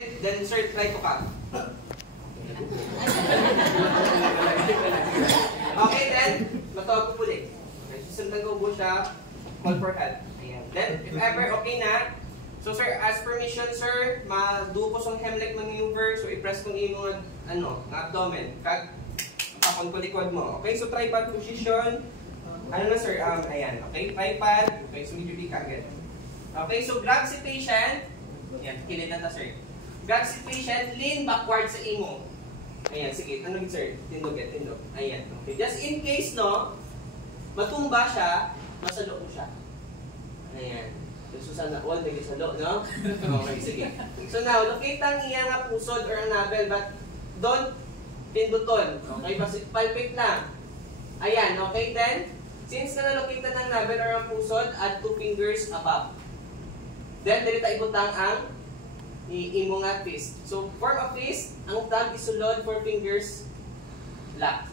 Then sir, try to cut. Okay, then, matawag ko ulit. Okay, susundan ko po siya, call for help. Ayan. Then, if ever okay na, so sir, as permission sir, ma-do ko sa Heimlich maneuver, so i-press kong yung abdomen. Kag, pakon ko likod mo. Okay, so tripod position. Ano na sir, ayan. Okay, tripod. Okay, so medyo di kagad. Okay, so grab si patient. Ayan, kilid na sir. Grab si patient, lean backward sa imo. Ayan, sige. Ano yun, sir? Tindog. Ayan. Okay. Just in case, no, matumba siya, masalo mo siya. Ayan. So, sana all naging salo, no? Okay, sige. So, now, locate ang iya nga pusod or ang navel, but don't pinduton. Okay? Palpate lang. Ayan. Okay, then, since na-locate ng navel or ang pusod, add 2 fingers above. Then, dito ibutang ang imo nga fist. So, form a fist, ang thumb isulod, 4 fingers lock.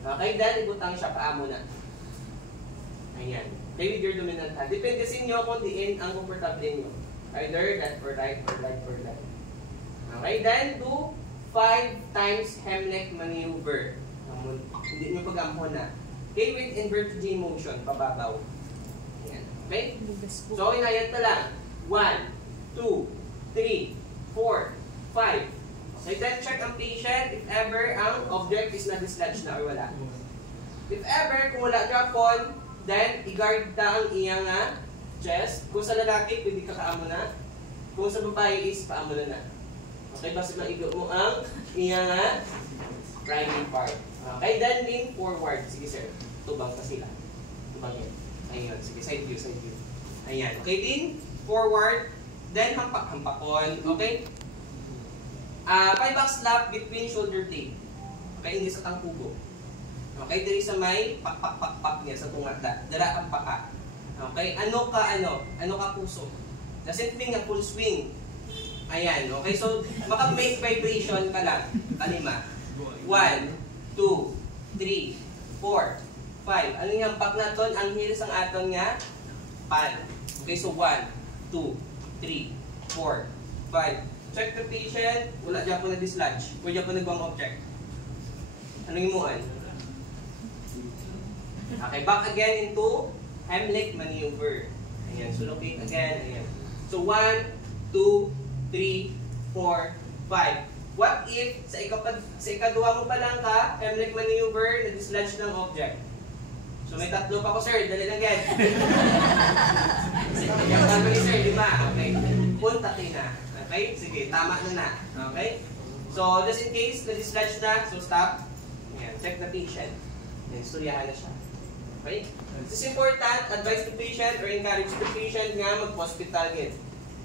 Okay, then ibutang siya paa muna. Ayan. Play with your dominant hand. Depende sa inyo kung diin ang comfortable nyo. Either that or right or right or left. Okay, then do 5 times Heimlich maneuver. Hindi nyo pag-ampon na. Okay, with inverted J motion, pababaw. Ayan. Okay? So, inayan pa lang. 1, 2, 3, 4, 5. Okay, then check ang patient if ever ang object is na-dislodge na or wala. If ever, kung wala drop-on, then i-guard na ang iyang chest. Kung sa lalaki, pwede ka kaamo na. Kung sa babae is, paamo na. Okay, basta maigo mo ang iyang primary part. Okay, then lean forward. Sige sir, tubang pa sila. Tubang yan. Ayun, sige, side view. Ayan, okay, lean forward. Then, hampak-hampakon. Okay? 5 back slap between shoulder blade. Okay? Hindi sa tangkubo. Okay? Diri sa may pak niya sa tungata. Dara ang paka. Okay? Ano ka puso? Doesn't mean nga full swing. Ayan. Okay? So, maka-make vibration ka lang. Kalima. 1, 2, 3, 4, 5. Ano yung hampak naton? Ang hilis ang aton nga pal. Okay? So, 1, 2, 3, 4, 5. Check the patient. Wala dyan po na-dislodge. Wala dyan po nagwang object. Anong imuan? Okay, back again into Heimlich maneuver. Ayan, so locate again. Ayan. So 1, 2, 3, 4, 5. What if sa ikaduwa mo pa lang ka, Heimlich maneuver, na-dislodge ng object? So may tatlo pa ko sir, dali lang again. Yung gagawin sir, 5. Okay. Punta kayo na. Okay? Sige, tama na. Okay? So, just in case, na-dislodge na, so stop. Ayan, check the patient. Ayan, istoryahan na siya. Okay? This is important, advise the patient or encourage the patient nga mag-hospital gid.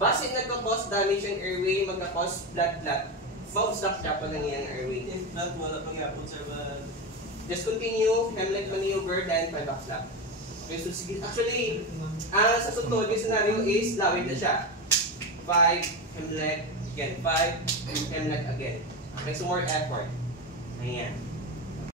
Base nagka-cause damage ang airway, magka-cause blood clot. Stop siya pa lang yan airway. If blood, wala pang yapon sir, but just continue, Heimlich maneuver, then 5 back slap. Okay, so sige. Actually, sa sunod, yung scenario is lawid na siya. 5, Heimlich, again, 5, Heimlich again. Okay, so more effort. Ayan.